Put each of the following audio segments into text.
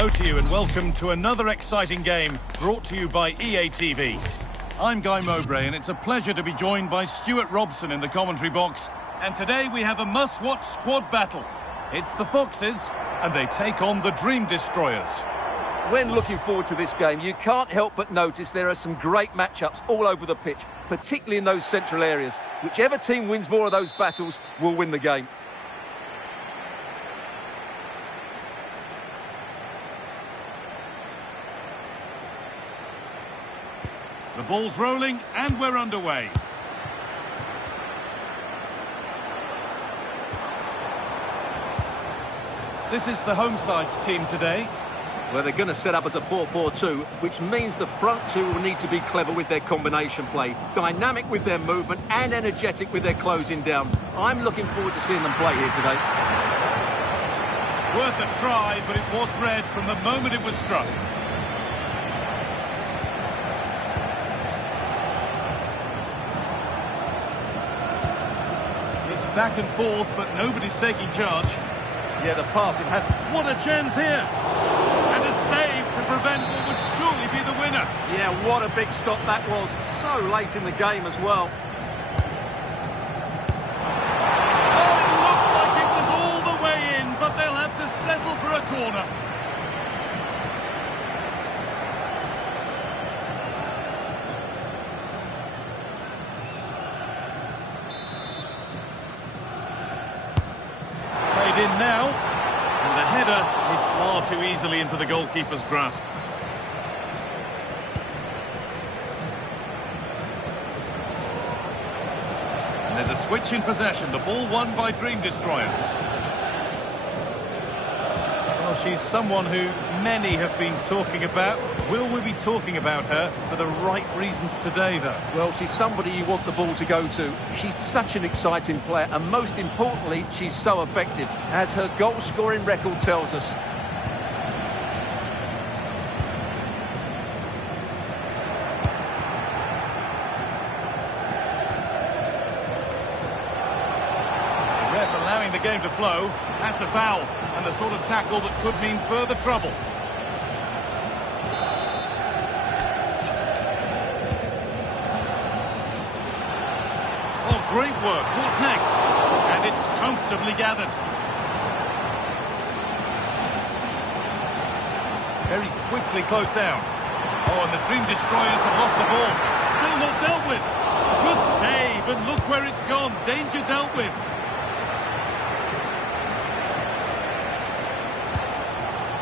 Hello to you and welcome to another exciting game brought to you by EA TV. I'm Guy Mowbray and it's a pleasure to be joined by Stuart Robson in the commentary box. And today we have a must-watch squad battle. It's the Foxes and they take on the Dream Destroyers. When looking forward to this game, you can't help but notice there are some great matchups all over the pitch, particularly in those central areas. Whichever team wins more of those battles will win the game. The ball's rolling and we're underway. This is the home side's team today. Well, they're going to set up as a 4-4-2, which means the front two will need to be clever with their combination play, dynamic with their movement and energetic with their closing down. I'm looking forward to seeing them play here today. Worth a try, but it was red from the moment it was struck. It's back and forth, but nobody's taking charge. Yeah, the passing has... What a chance here! And a save to prevent what would surely be the winner. Yeah, what a big stop that was. So late in the game as well. Oh, it looked like it was all the way in, but they'll have to settle for a corner. It's played in now. And the header is far too easily into the goalkeeper's grasp. And there's a switch in possession. The ball won by Dream Destroyers. Well, she's someone who many have been talking about. Will we be talking about her for the right reasons today, though? Well, she's somebody you want the ball to go to. She's such an exciting player, and most importantly, she's so effective, as her goal-scoring record tells us. The ref allowing the game to flow. That's a foul, and the sort of tackle that could mean further trouble. Great work. What's next? And it's comfortably gathered. Very quickly closed down. Oh, and the Dream Destroyers have lost the ball. Still not dealt with. Good save, and look where it's gone. Danger dealt with.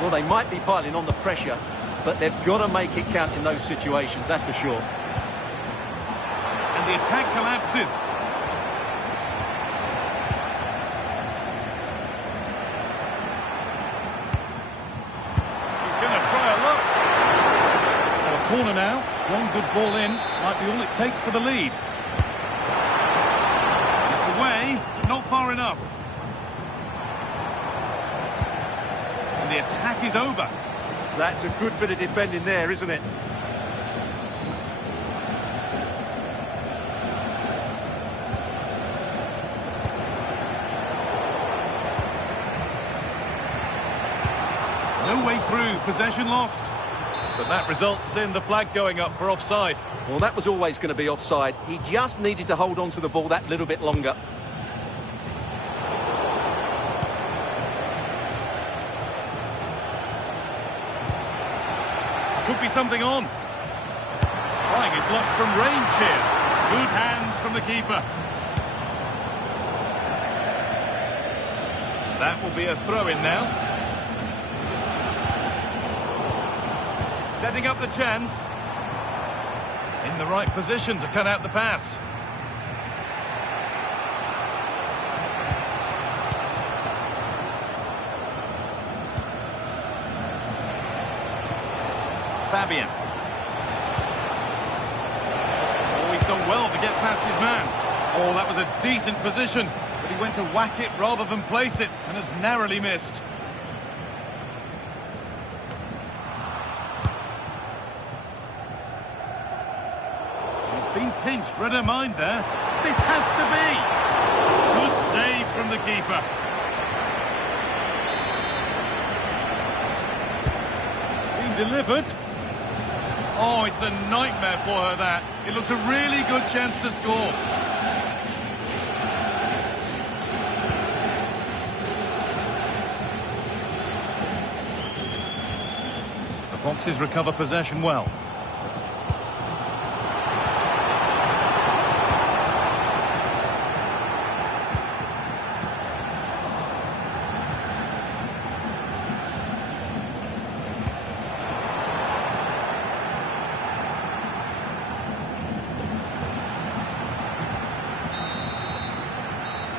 Well, they might be piling on the pressure, but they've got to make it count in those situations, that's for sure. And the attack collapses. Corner now, one good ball in, might be all it takes for the lead. It's away, but not far enough. And the attack is over. That's a good bit of defending there, isn't it? No way through, possession lost. But that results in the flag going up for offside. Well, that was always going to be offside. He just needed to hold on to the ball that little bit longer. Could be something on. Trying his luck from range here. Good hands from the keeper. That will be a throw-in now. Setting up the chance. In the right position to cut out the pass. Fabian. Oh, he's done well to get past his man. Oh, that was a decent position, but he went to whack it rather than place it and has narrowly missed. Been pinched, read her mind there. This has to be. Good save from the keeper. delivered. Oh, it's a nightmare for her, that. It looks a really good chance to score. The Foxes recover possession well.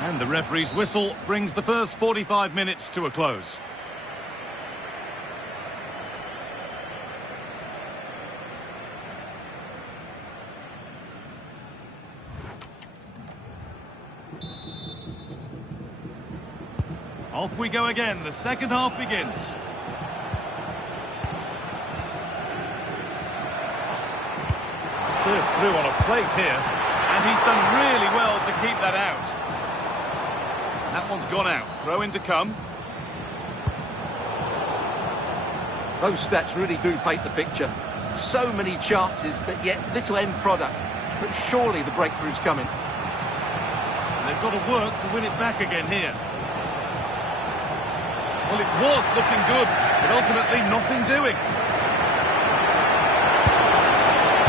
And the referee's whistle brings the first 45 minutes to a close. Off we go again. The second half begins. Served through on a plate here, and he's done really well to keep that out. That one's gone out. Throw in to come. Those stats really do paint the picture. So many chances, but yet little end product. But surely the breakthrough's coming. And they've got to work to win it back again here. Well, it was looking good, but ultimately nothing doing.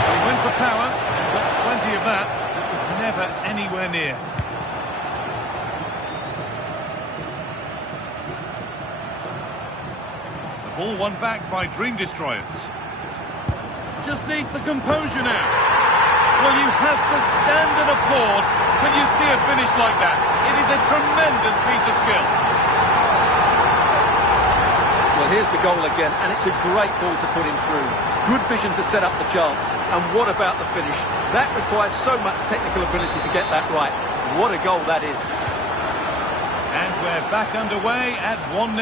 So he went for power, got plenty of that, but was never anywhere near. The ball won back by Dream Destroyers. Just needs the composure now. Well, you have to stand and applaud when you see a finish like that. It is a tremendous piece of skill. Well, here's the goal again, and it's a great ball to put him through. Good vision to set up the chance. And what about the finish? That requires so much technical ability to get that right. What a goal that is. And we're back underway at 1-0.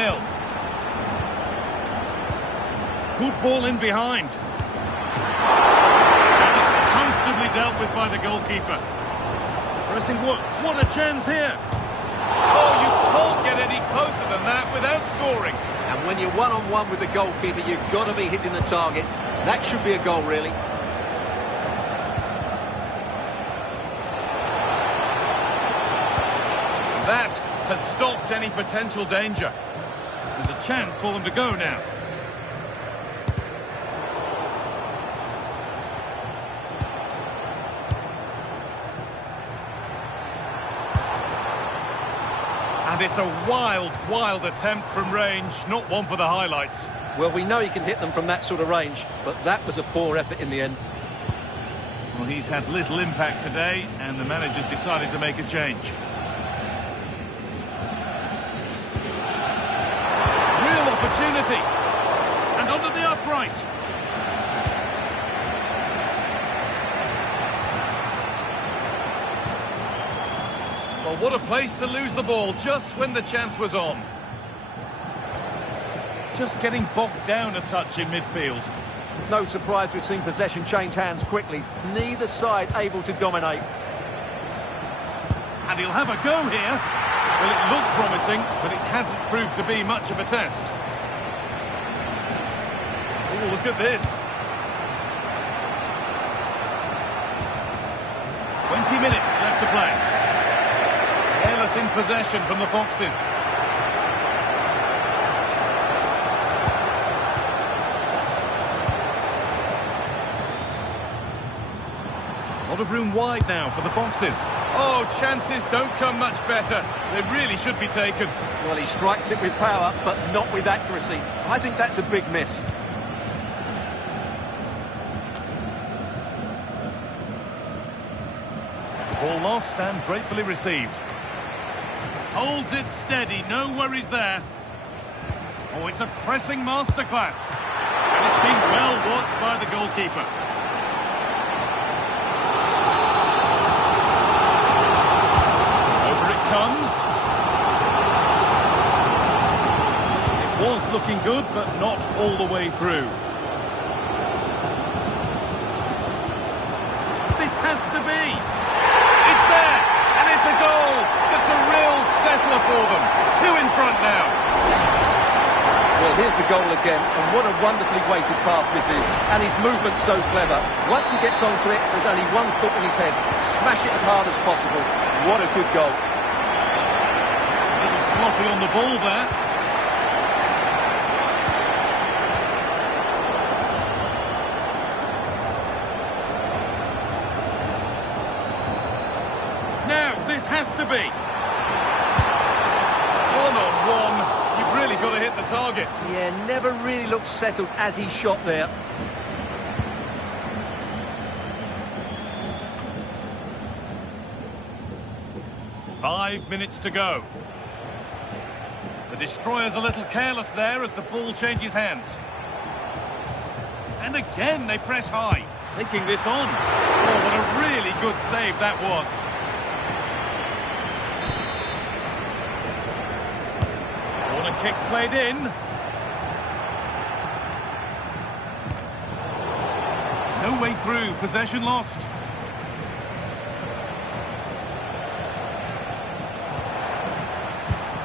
Good ball in behind. And it's comfortably dealt with by the goalkeeper. Pressing, what a chance here. Oh, you can't get any closer than that without scoring. And when you're one-on-one with the goalkeeper, you've got to be hitting the target. That should be a goal, really. That has stopped any potential danger. There's a chance for them to go now. And it's a wild, wild attempt from range, not one for the highlights. Well, we know he can hit them from that sort of range, but that was a poor effort in the end. Well, he's had little impact today, and the manager's decided to make a change. Real opportunity. And under the upright. Well, what a place to lose the ball just when the chance was on. Just getting bogged down a touch in midfield. No surprise we've seen possession change hands quickly. Neither side able to dominate. And he'll have a go here. Well, it looked promising, but it hasn't proved to be much of a test. Oh, look at this. 20 minutes left to play. Careless in possession from the Foxes. A lot of room wide now for the Foxes. Oh, chances don't come much better. They really should be taken. Well, he strikes it with power, but not with accuracy. I think that's a big miss. Ball lost and gratefully received. Holds it steady, no worries there. Oh, it's a pressing masterclass. And it's been well watched by the goalkeeper. Over it comes. It was looking good, but not all the way through. This has to be. It's there, and it's a goal. That's a real settler for them. 2 in front now. Well, here's the goal again, and what a wonderfully weighted pass this is. And his movement's so clever. Once he gets onto it, there's only one thought in his head. Smash it as hard as possible. What a good goal. A little sloppy on the ball there. Now, this has to be. 1-on-1. You've really got to hit the target. Yeah, never really looked settled as he shot there. Five minutes to go. The destroyer's a little careless there as the ball changes hands. And again they press high, taking this on. Oh, what a really good save that was. Corner kick played in. No way through, possession lost.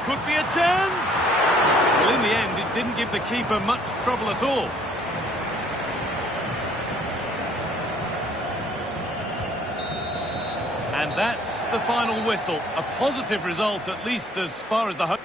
Could be a chance! Well, in the end, it didn't give the keeper much trouble at all. And that's the final whistle. A positive result, at least as far as the home.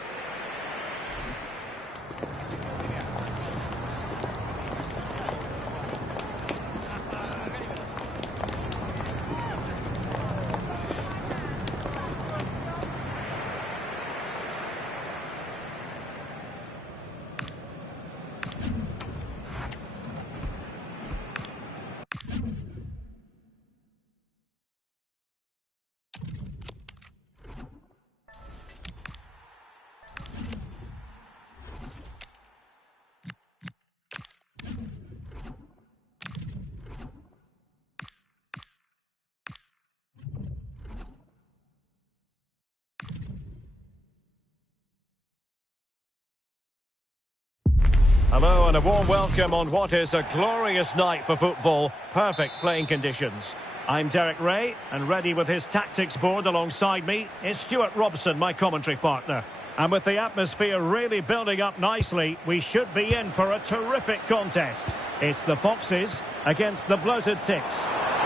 Hello and a warm welcome on what is a glorious night for football. Perfect playing conditions. I'm Derek Ray, and ready with his tactics board alongside me is Stuart Robson, my commentary partner. And with the atmosphere really building up nicely, we should be in for a terrific contest. It's the Foxes against the Bloated Ticks.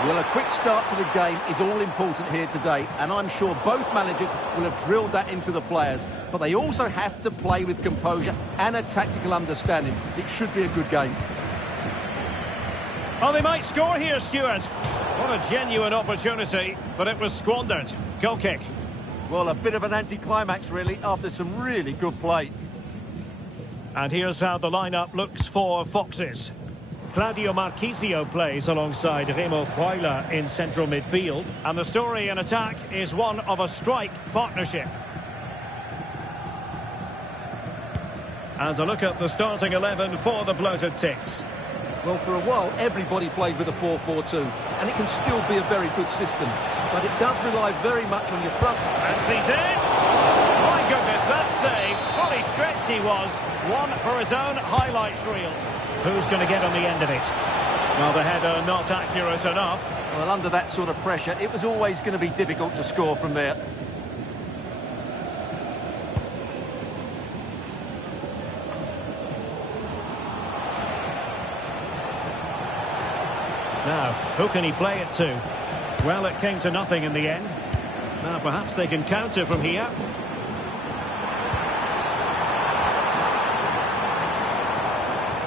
Well, a quick start to the game is all important here today, and I'm sure both managers will have drilled that into the players. But they also have to play with composure and a tactical understanding. It should be a good game. Oh, they might score here, Stuart. What a genuine opportunity, but it was squandered. Goal kick. Well, a bit of an anticlimax, really, after some really good play. And here's how the lineup looks for Foxes. Claudio Marchisio plays alongside Remo Freuler in central midfield. And the story in attack is one of a strike partnership. And a look at the starting 11 for the Bloated Ticks. Well, for a while, everybody played with a 4-4-2, and it can still be a very good system. But it does rely very much on your front. And sees it! My goodness, that save! Fully stretched he was. One for his own highlights reel. Who's going to get on the end of it? Well, the header not accurate enough. Well, under that sort of pressure, it was always going to be difficult to score from there. Now, who can he play it to? Well, it came to nothing in the end. Now, perhaps they can counter from here.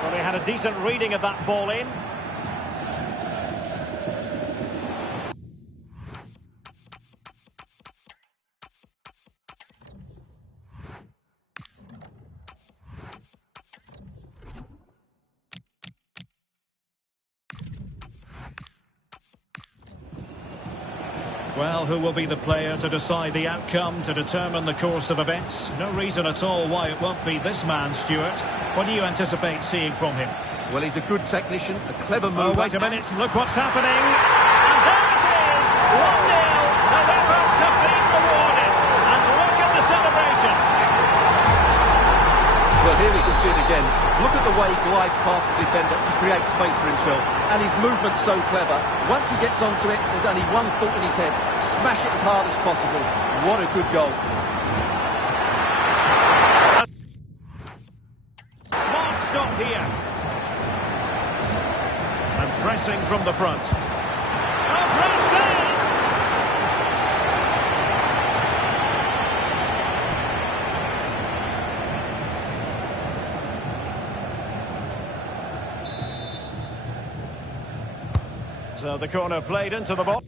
Well, they had a decent reading of that ball in. Well, who will be the player to decide the outcome, to determine the course of events? No reason at all why it won't be this man, Stuart. What do you anticipate seeing from him? Well, he's a good technician, a clever Oh, mover. wait a minute, look what's happening. And there it is, 1-0. Their efforts have been rewarded. And look at the celebrations. Well, here we can see it again. Look at the way he glides past the defender to create space for himself. And his movement's so clever. Once he gets onto it, there's only one thought in his head. Smash it as hard as possible. What a good goal. pressing from the front. Oh, great save! So the corner played into the ball.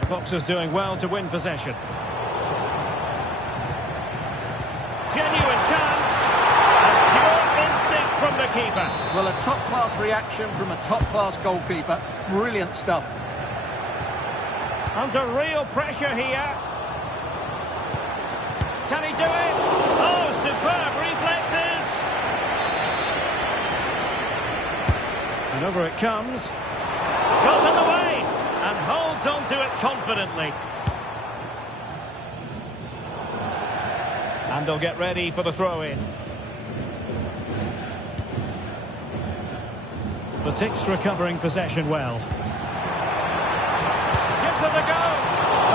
The Foxes doing well to win possession. Genuine chance. And pure instinct from the keeper. Well, a top-class reaction from a top-class goalkeeper. Brilliant stuff. Under real pressure here. Can he do it? Oh, superb reflexes. And over it comes. Goes in the way. And holds on to it confidently. And they'll get ready for the throw-in. The Ticks recovering possession well. Gives it a go.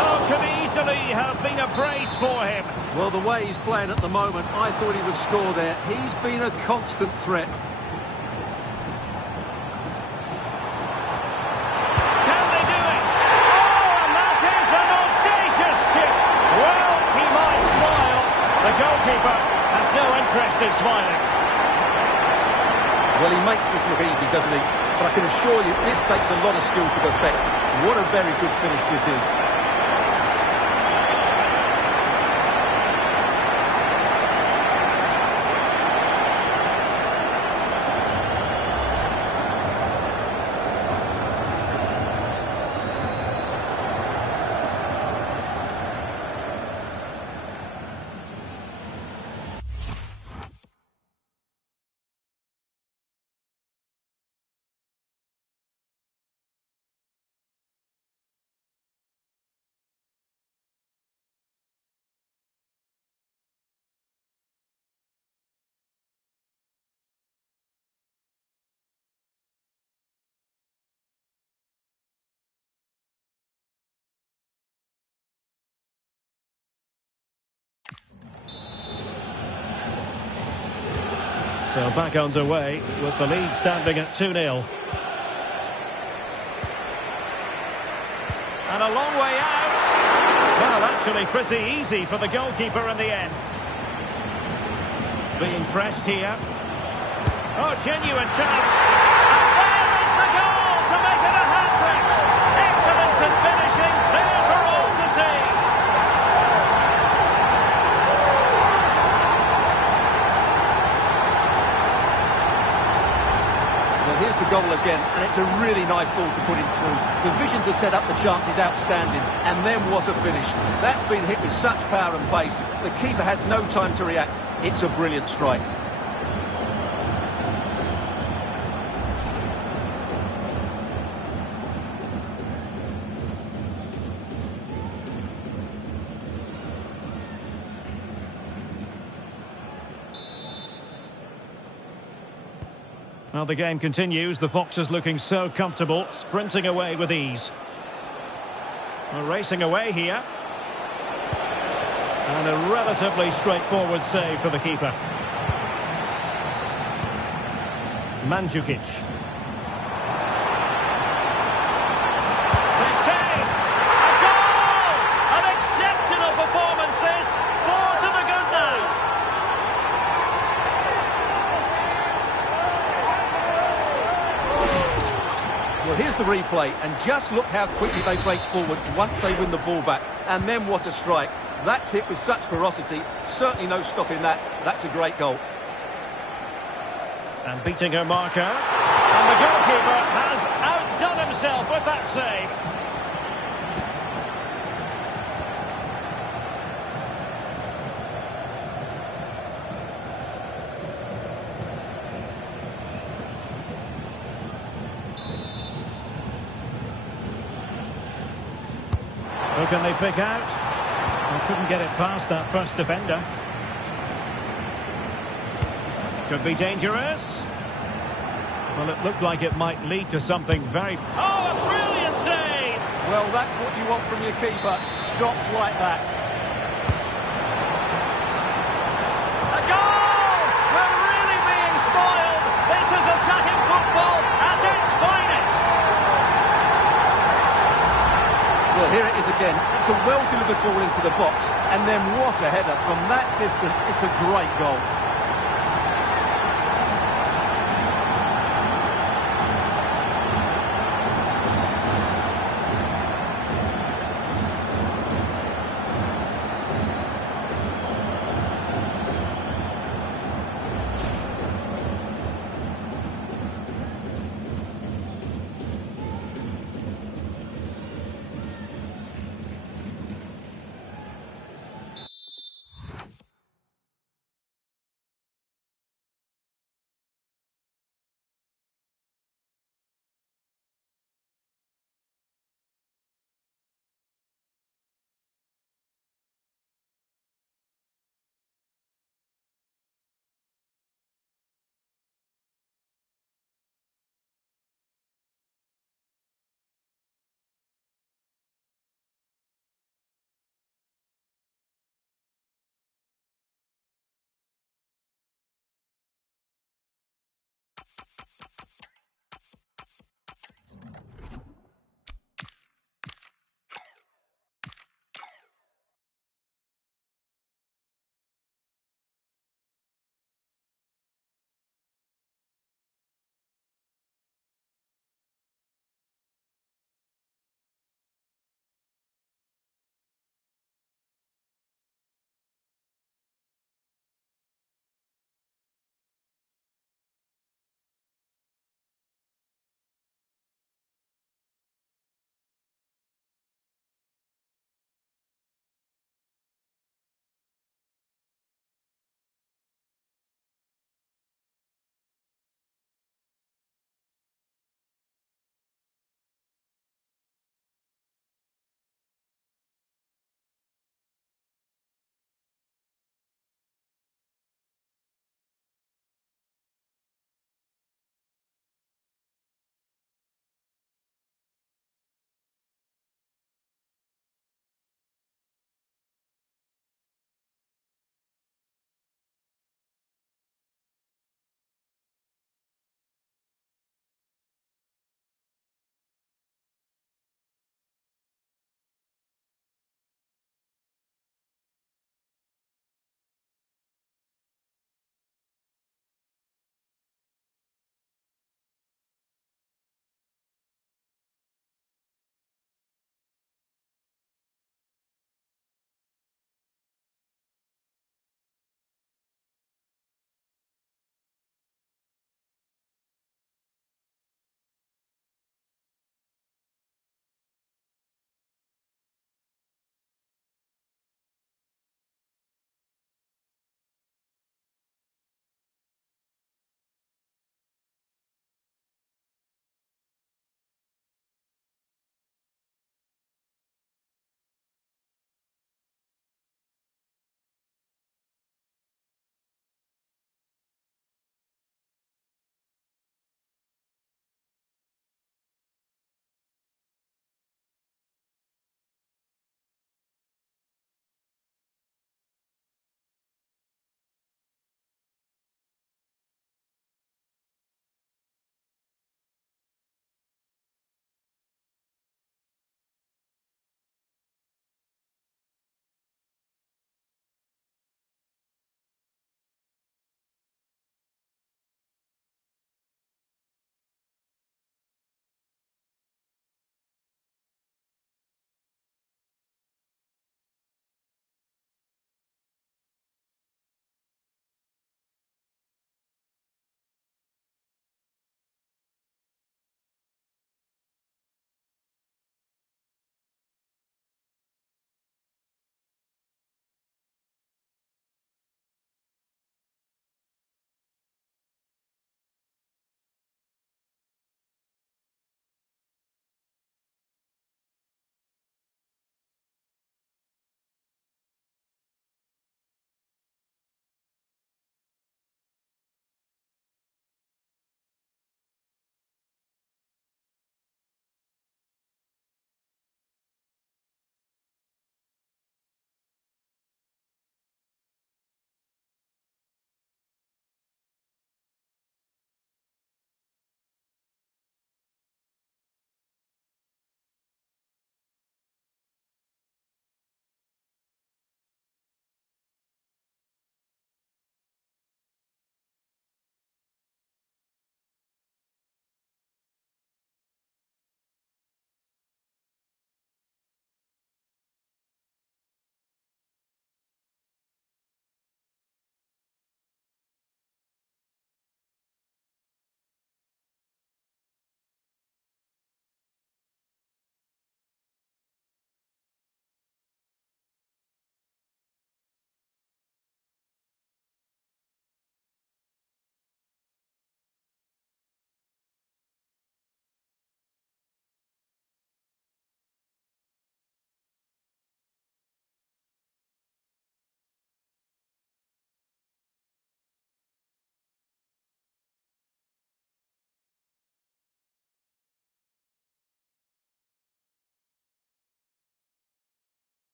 Oh, could easily have been a brace for him. Well, the way he's playing at the moment, I thought he would score there. He's been a constant threat. Has no interest in smiling. Well, he makes this look easy, doesn't he? But I can assure you, this takes a lot of skill to perfect. What a very good finish this is. So back underway with the lead standing at 2-0. And a long way out. Well, actually pretty easy for the goalkeeper in the end. Being pressed here. Oh, genuine chance. And there is the goal to make it a hat-trick. Excellence in finishing, there for all to see. Here's the goal again, and it's a really nice ball to put him through. The vision to set up the chance is outstanding, and then what a finish. That's been hit with such power and pace. The keeper has no time to react. It's a brilliant strike. Well, the game continues. The Foxes looking so comfortable, sprinting away with ease. Well, racing away here. And a relatively straightforward save for the keeper. Mandzukic. Takes aim! A goal! An exceptional performance this! 4 to the good now. Well, here's the replay, and just look how quickly they break forward once they win the ball back. And then what a strike. That's hit with such ferocity. Certainly no stopping that. That's a great goal. And beating her marker. And the goalkeeper has outdone himself with that save. Who can they pick out? They couldn't get it past that first defender. Could be dangerous. Well, it looked like it might lead to something very... Oh, a brilliant save! Well, that's what you want from your keeper. Stops like that. A goal! We're really being spoiled! This is attacking football at its finest! Well, here it is again. It's a well-delivered ball into the box. And then what a header. From that distance, it's a great goal.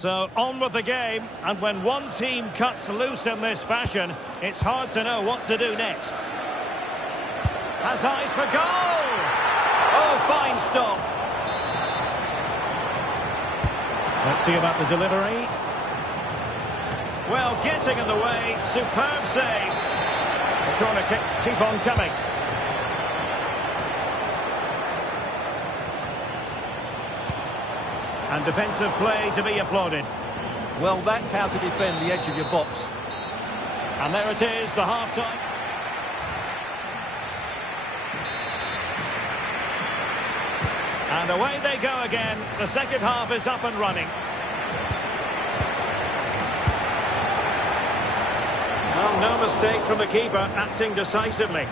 So, on with the game, and when one team cuts loose in this fashion, it's hard to know what to do next. Has eyes for goal! Oh, fine stop. Let's see about the delivery. Well, getting in the way, superb save. The corner kicks keep on coming. And defensive play to be applauded. Well, that's how to defend the edge of your box. And there it is, the half-time. And away they go again. The second half is up and running. Well, no mistake from the keeper, acting decisively.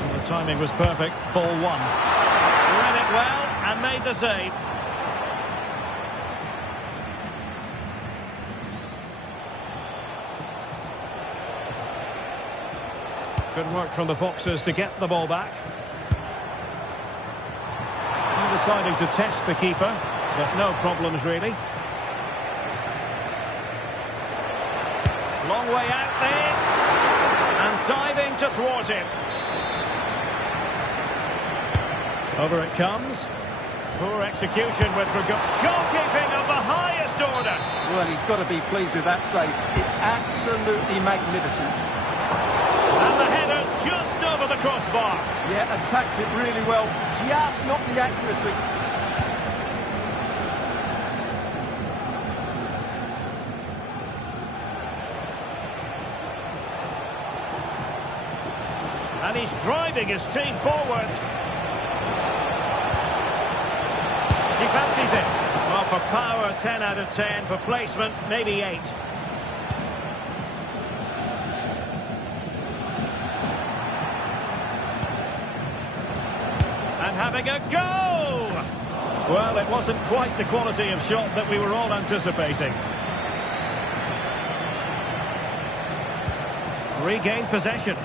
Well, the timing was perfect. Ball one. Read it well and made the save. Good work from the Foxes to get the ball back. And deciding to test the keeper, but no problems really. Long way out this, and diving to thwart him. Over it comes. Poor execution with regard. Goalkeeping of the highest order. Well, he's got to be pleased with that save. It's absolutely magnificent. And the header just over the crossbar. Yeah, attacks it really well. Just not the accuracy. And he's driving his team forward. He fancies it. Well, for power, 10 out of 10. For placement, maybe 8. And having a go! Well, it wasn't quite the quality of shot that we were all anticipating. Regained possession.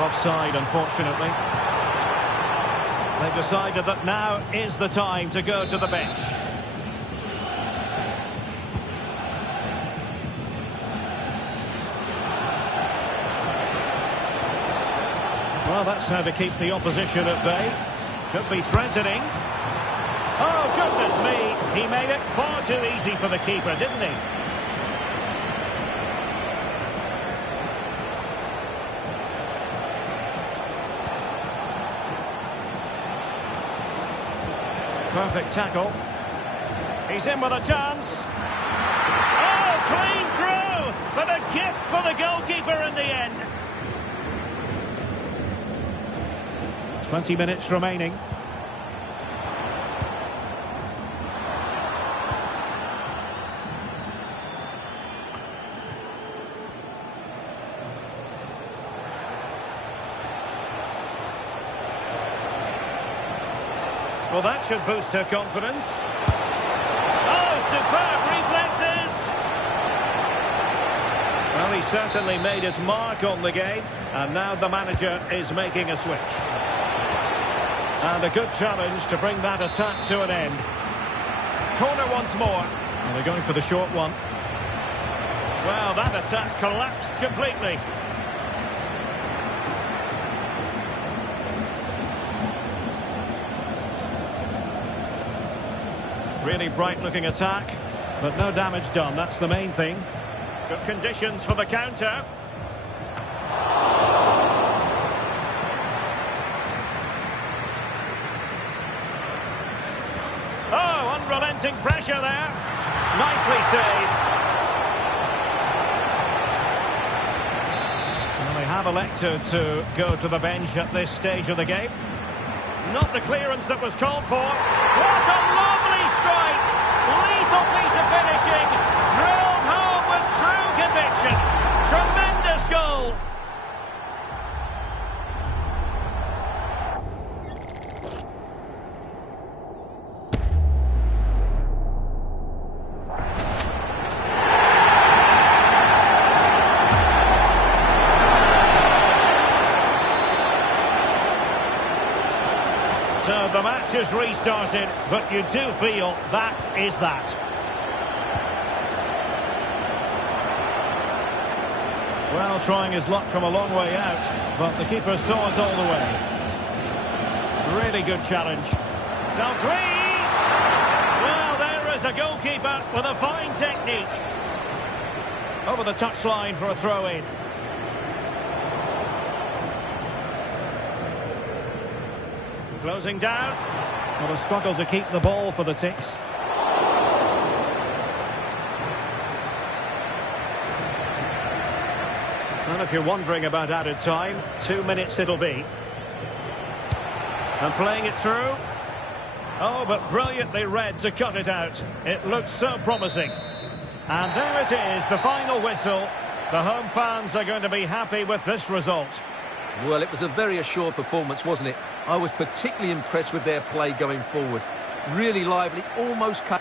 Offside, unfortunately. They've decided that now is the time to go to the bench. Well, that's how to keep the opposition at bay. Could be threatening. Oh, goodness me! He made it far too easy for the keeper, didn't he? Perfect tackle. He's in with a chance. Oh, clean through! But a gift for the goalkeeper in the end. 20 minutes remaining. Well, that should boost her confidence. Oh, superb reflexes! Well, he certainly made his mark on the game, and now the manager is making a switch. And a good challenge to bring that attack to an end. Corner once more. And they're going for the short one. Well, that attack collapsed completely. Really bright-looking attack, but no damage done. That's the main thing. Good conditions for the counter. Oh, unrelenting pressure there. Nicely saved. Well, they have elected to go to the bench at this stage of the game. Not the clearance that was called for. What a lovely strike! Lethal piece of finishing. Drilled home with true conviction. Tremendous goal. So the match is restarted, but you do feel that is that. Well, trying his luck from a long way out, but the keeper saw us all the way. Really good challenge. Dalglish! Well, there is a goalkeeper with a fine technique. Over the touchline for a throw-in. Closing down. What a struggle to keep the ball for the Ticks. And if you're wondering about added time, 2 minutes it'll be. And playing it through. Oh, but brilliantly read to cut it out. It looks so promising. And there it is, the final whistle. The home fans are going to be happy with this result. Well, it was a very assured performance, wasn't it? I was particularly impressed with their play going forward. Really lively, almost cut.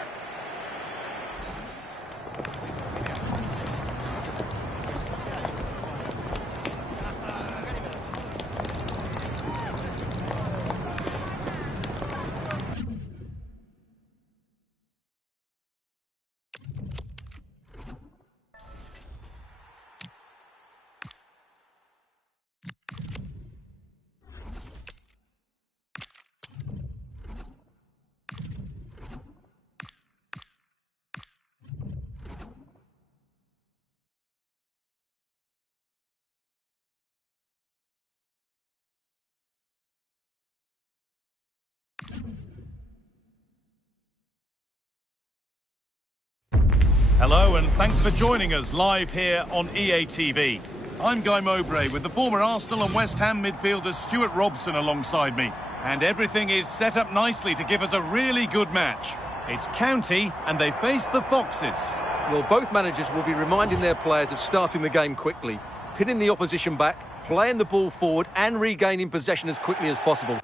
Hello and thanks for joining us live here on EA TV. I'm Guy Mowbray with the former Arsenal and West Ham midfielder Stuart Robson alongside me. And everything is set up nicely to give us a really good match. It's County and they face the Foxes. Well, both managers will be reminding their players of starting the game quickly, pinning the opposition back, playing the ball forward and regaining possession as quickly as possible.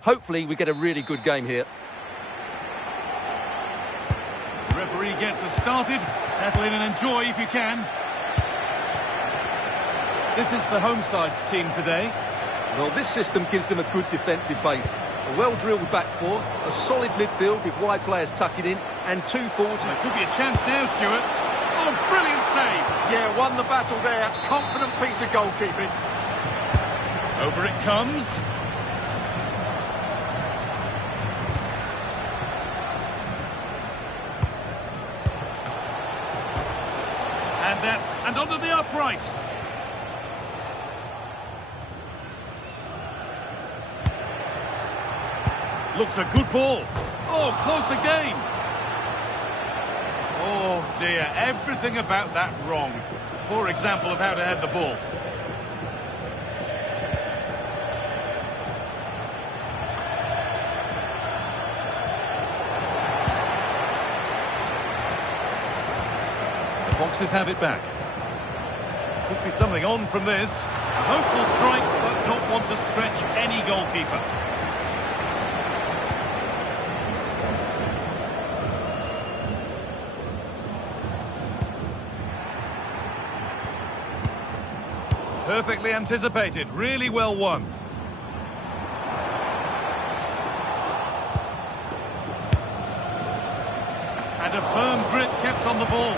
Hopefully we get a really good game here. The referee gets us started. Settle in and enjoy if you can. This is the home side's team today. Well, this system gives them a good defensive base. A well-drilled back four, a solid midfield with wide players tucking in, and two forwards. There could be a chance now, Stuart. Oh, brilliant save! Yeah, won the battle there. Confident piece of goalkeeping. Over it comes. And onto the upright. Looks a good ball. Oh, close again. Oh dear, everything about that wrong. Poor example of how to head the ball. The Foxes have it back. Could be something on from this. A hopeful strike, but not want to stretch any goalkeeper. Perfectly anticipated, really well won. And a firm grip kept on the ball.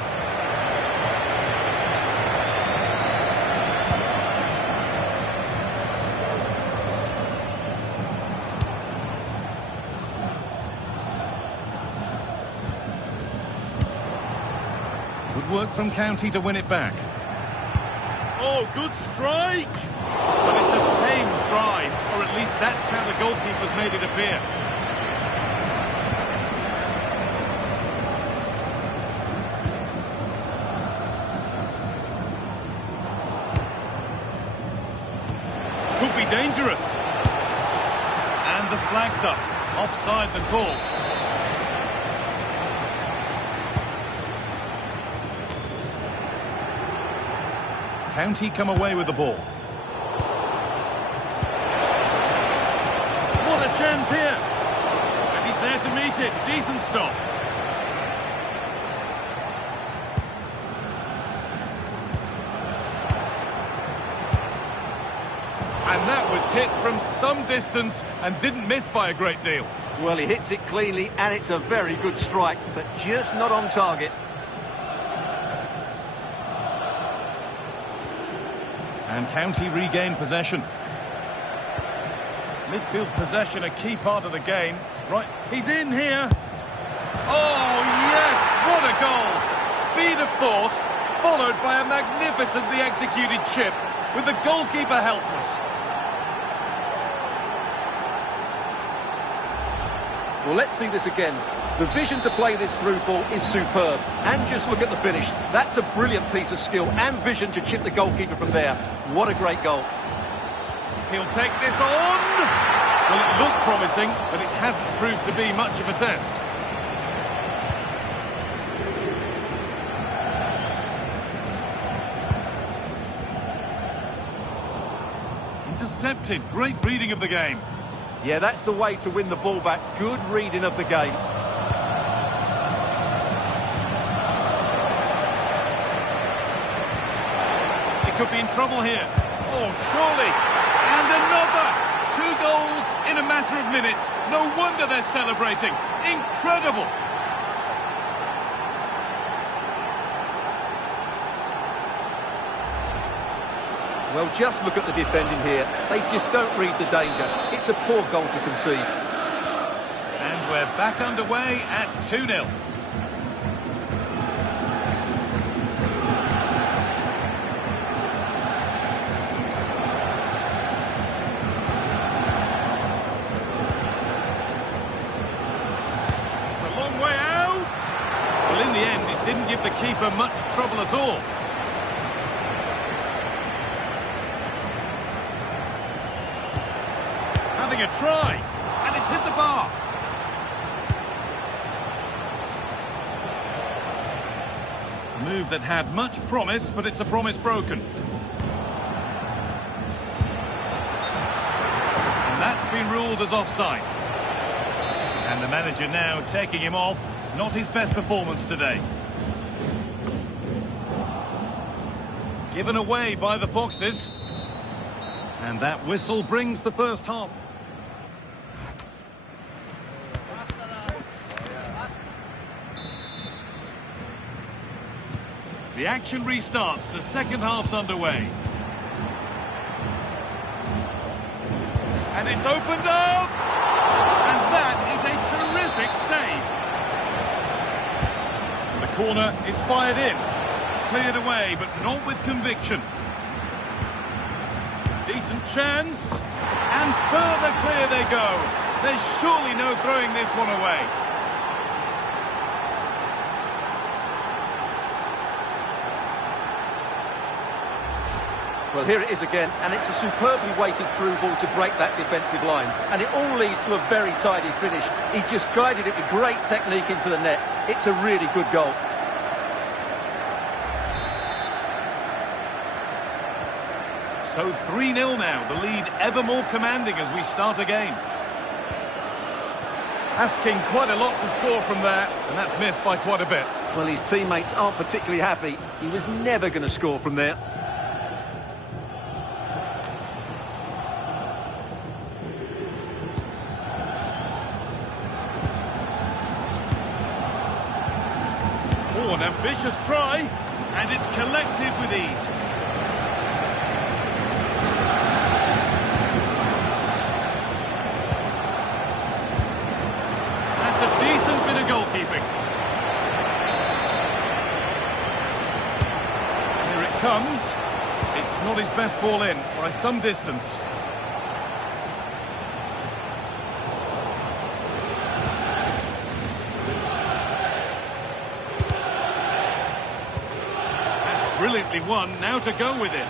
Good work from County to win it back. Oh, good strike! But it's a tame try, or at least that's how the goalkeepers made it appear. Could be dangerous. And the flag's up. Offside the call. County come away with the ball. What a chance here! And he's there to meet it. Decent stop. And that was hit from some distance and didn't miss by a great deal. Well, he hits it cleanly and it's a very good strike, but just not on target. And County regain possession. Midfield possession, a key part of the game. Right, he's in here. Oh, yes, what a goal. Speed of thought, followed by a magnificently executed chip, with the goalkeeper helpless. Well, let's see this again. The vision to play this through ball is superb. And just look at the finish. That's a brilliant piece of skill and vision to chip the goalkeeper from there. What a great goal. He'll take this on. Well, it looked promising, but it hasn't proved to be much of a test. Intercepted. Great reading of the game. Yeah, that's the way to win the ball back. Good reading of the game. He could be in trouble here. Oh, surely. And another. 2 goals in a matter of minutes. No wonder they're celebrating. Incredible. Well, just look at the defending here. They just don't read the danger. It's a poor goal to concede. And we're back underway at 2-0. It's a long way out. Well, in the end, it didn't give the keeper much trouble at all. Having a try, and it's hit the bar. A move that had much promise, but it's a promise broken. And that's been ruled ruled as offside. And the manager now taking him off. Not his best performance today. Given away by the Foxes. And that whistle brings the first half. The action restarts. The second half's underway. And it's opened up! And that is a terrific save. The corner is fired in. Cleared away, but not with conviction. Decent chance. And further clear they go. There's surely no throwing this one away. Well, here it is again, and it's a superbly weighted through ball to break that defensive line. And it all leads to a very tidy finish. He just guided it with great technique into the net. It's a really good goal. So 3-0 now, the lead ever more commanding as we start again. Asking quite a lot to score from there, and that's missed by quite a bit. Well, his teammates aren't particularly happy. He was never going to score from there. Oh, an ambitious try, and it's collected with ease. That's a decent bit of goalkeeping. Here it comes. It's not his best ball in, by some distance. Brilliantly won, now to go with it.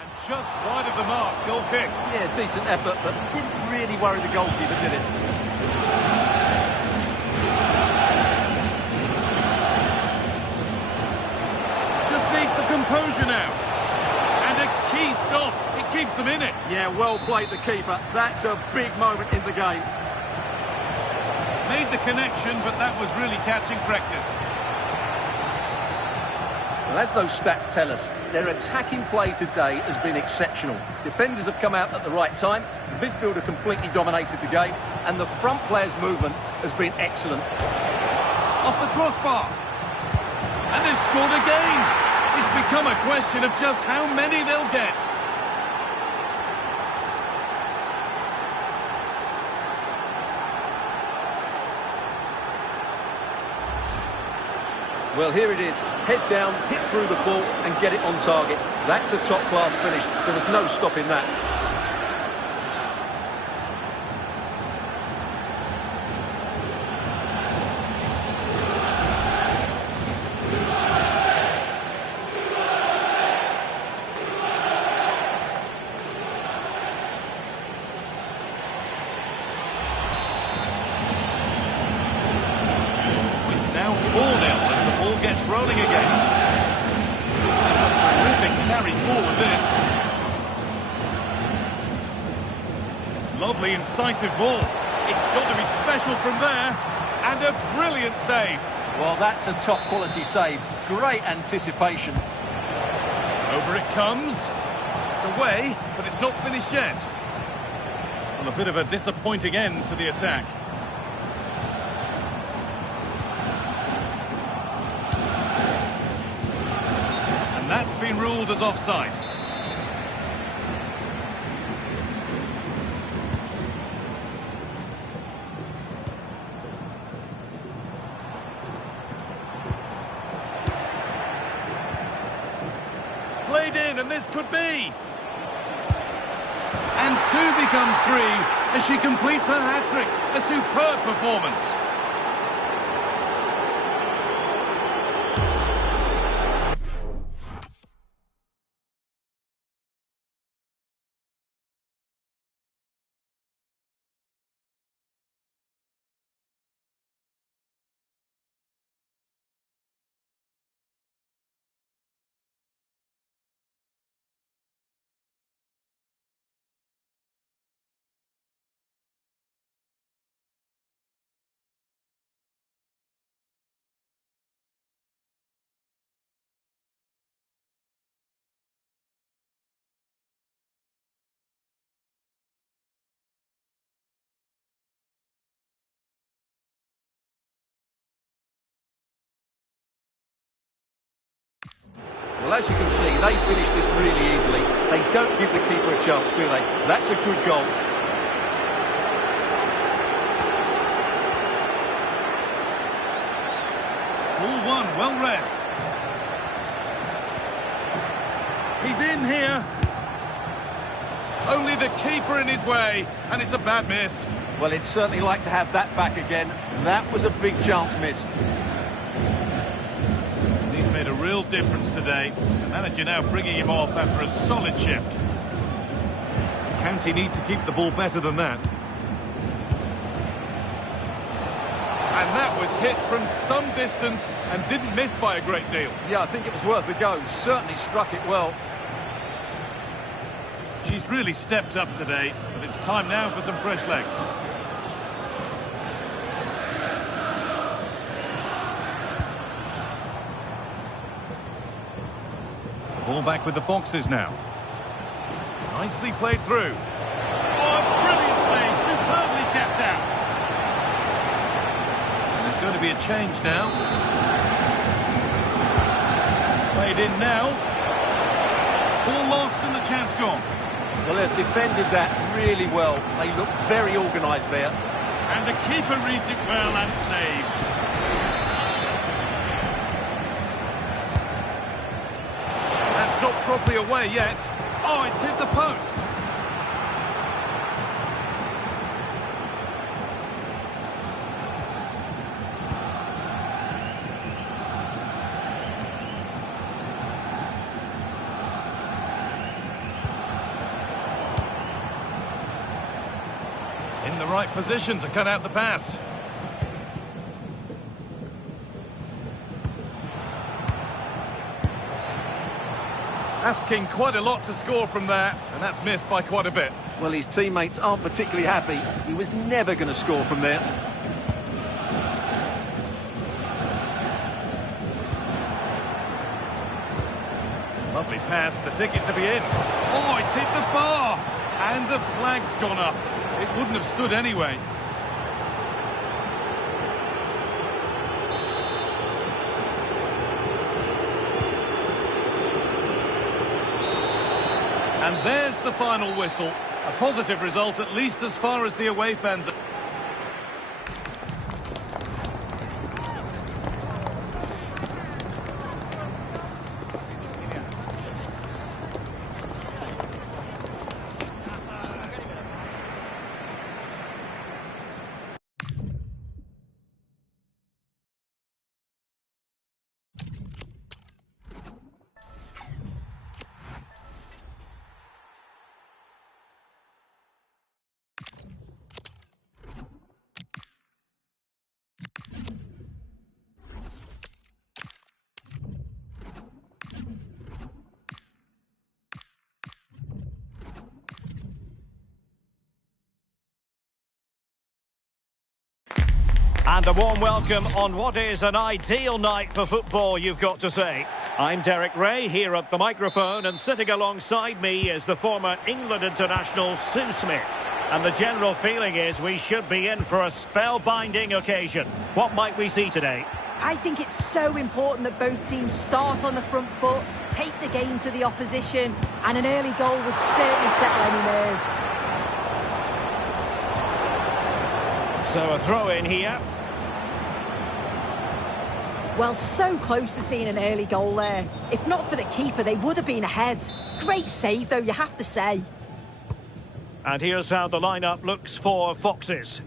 And just wide of the mark, goal kick. Yeah, decent effort, but didn't really worry the goalkeeper, did it? Just needs the composure now. And a key stop. It keeps them in it. Yeah, well played the keeper. That's a big moment in the game. Made the connection, but that was really catching practice. Well, as those stats tell us, their attacking play today has been exceptional. Defenders have come out at the right time, the midfielder completely dominated the game, and the front player's movement has been excellent. Off the crossbar. And they've scored again. It's become a question of just how many they'll get. Well, here it is. Head down, hit through the ball and get it on target. That's a top-class finish. There was no stopping that. It's now 4-0 as the ball gets rolling again. That's a terrific carry forward, this. Lovely, incisive ball. It's got to be special from there. And a brilliant save. Well, that's a top-quality save. Great anticipation. Over it comes. It's away, but it's not finished yet. Well, a bit of a disappointing end to the attack. And that's been ruled as offside. Played in, and this could be. And 2 becomes 3 as she completes her hat-trick. A superb performance. Well, as you can see, they finish this really easily. They don't give the keeper a chance, do they? That's a good goal. Ball one, well read. He's in here. Only the keeper in his way, and it's a bad miss. Well, he'd certainly like to have that back again. That was a big chance missed. He's made a real difference today. The manager now bringing him off after a solid shift. County need to keep the ball better than that. And that was hit from some distance and didn't miss by a great deal. Yeah, I think it was worth a go. Certainly struck it well. She's really stepped up today, but it's time now for some fresh legs. Ball back with the Foxes now. Nicely played through. Oh, a brilliant save, superbly kept out. And there's going to be a change now. It's played in now. Ball lost and the chance gone. Well, they've defended that really well. They look very organised there. And the keeper reads it well and saves. That's not properly away yet. Oh, it's hit the post. In the right position to cut out the pass. Asking quite a lot to score from there, and that's missed by quite a bit. Well, his teammates aren't particularly happy. He was never going to score from there. Lovely pass, the ticket to be in. Oh, it's hit the bar! And the flag's gone up. It wouldn't have stood anyway. And there's the final whistle. A positive result, at least as far as the away fans are. And a warm welcome on what is an ideal night for football, you've got to say. I'm Derek Ray, here at the microphone, and sitting alongside me is the former England international Sue Smith. And the general feeling is we should be in for a spellbinding occasion. What might we see today? I think it's so important that both teams start on the front foot, take the game to the opposition, and an early goal would certainly settle any nerves. So a throw in here. Well, so close to seeing an early goal there. If not for the keeper, they would have been ahead. Great save, though, you have to say. And here's how the lineup looks for Foxes.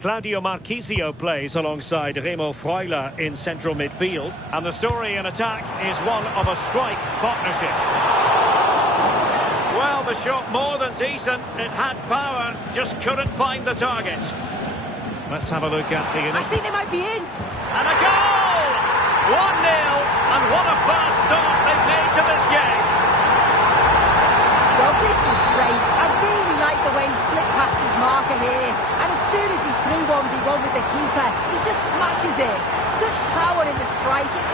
Claudio Marchisio plays alongside Remo Freuler in central midfield. And the story in attack is one of a strike partnership. Well, the shot more than decent. It had power, just couldn't find the target. Let's have a look at the initial. I think they might be in. And a goal! 1-0, and what a fast start they've made to this game. Well, this is great. I really like the way he slipped past his marker here. And as soon as he's through 1v1 with the keeper, he just smashes it. Such power in the strike, it's